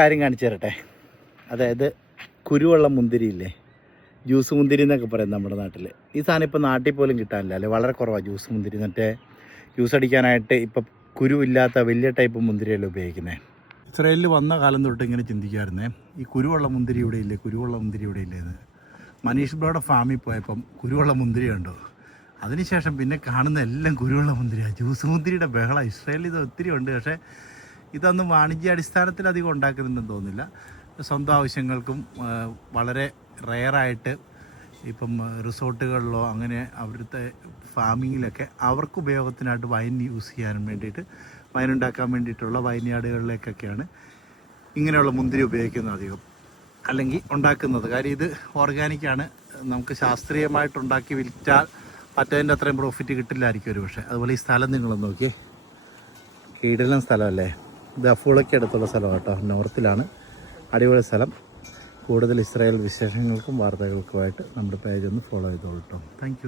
കാര്യം കാണിച്ചു തരട്ടെ. അതായത് കുരുവുള്ള മുന്തിരിയില്ലേ? ജ്യൂസ് മുന്തിരി എന്നൊക്കെ പറയും നമ്മുടെ നാട്ടിൽ ഈ സാധനം ഇപ്പോൾ നാട്ടിൽ പോലും കിട്ടാനില്ല അല്ലേ? വളരെ കുറവാണ് ജ്യൂസ് മുന്തിരി. മറ്റേ ജ്യൂസ് അടിക്കാനായിട്ട് ഇപ്പം കുരുവില്ലാത്ത വലിയ ടൈപ്പ് മുന്തിരിയല്ലേ ഉപയോഗിക്കുന്നത് ഇസ്രയേലിൽ വന്ന കാലം തൊട്ട് ഇങ്ങനെ ചിന്തിക്കുമായിരുന്നേ ഈ കുരുവുള്ള മുന്തിരി ഇവിടെ ഇല്ലേ? കുരുവുള്ള മുന്തിരി ഇവിടെ ഇല്ലേ എന്ന്. മനീഷ് ബ്രോയുടെ ഫാമിൽ പോയപ്പം കുരുവുള്ള മുന്തിരി കണ്ടു. അതിനുശേഷം പിന്നെ കാണുന്ന എല്ലാം കുരുവുള്ള മുന്തിരിയാണ് ജ്യൂസ് മുന്തിരിയുടെ ബഹളം. ഇസ്രയേലിൽ ഇത് ഒത്തിരി ഉണ്ട്. പക്ഷേ ഇതൊന്നും വാണിജ്യ അടിസ്ഥാനത്തിൽ അധികം ഉണ്ടാക്കുന്നുണ്ടെന്ന് തോന്നുന്നില്ല. സ്വന്തം ആവശ്യങ്ങൾക്കും വളരെ റെയറായിട്ട് ഇപ്പം റിസോർട്ടുകളിലോ അങ്ങനെ അവിടുത്തെ ഫാമിങ്ങിലൊക്കെ അവർക്ക് ഉപയോഗത്തിനായിട്ട് വൈൻ യൂസ് ചെയ്യാനും വേണ്ടിയിട്ട് വൈൻ ഉണ്ടാക്കാൻ വേണ്ടിയിട്ടുള്ള വൈൻയാർഡുകളിലേക്കൊക്കെയാണ് ഇങ്ങനെയുള്ള മുന്തിരി ഉപയോഗിക്കുന്നത് അധികം. അല്ലെങ്കിൽ ഉണ്ടാക്കുന്നത്. കാര്യം ഇത് ഓർഗാനിക്കാണ് നമുക്ക് ശാസ്ത്രീയമായിട്ട് ഉണ്ടാക്കി വിറ്റാൽ മറ്റേതിന്റെ അത്രയും പ്രോഫിറ്റ് കിട്ടില്ലായിരിക്കും ഒരു പക്ഷേ അതുപോലെ ഈ സ്ഥലം നിങ്ങളൊന്ന് നോക്കിയേ. കീടലം സ്ഥലമല്ലേ? ഇത് അഫൂളയ്ക്ക് അടുത്തുള്ള സ്ഥലമാണ് കേട്ടോ. നോർത്തിലാണ്. അടിപൊളി സ്ഥലം. കൂടുതൽ ഇസ്രായേൽ വിശേഷങ്ങൾക്കും വാർത്തകൾക്കുമായിട്ട് നമ്മുടെ പേജ് ഒന്ന് ഫോളോ ചെയ്തോളൂ കേട്ടോ. താങ്ക്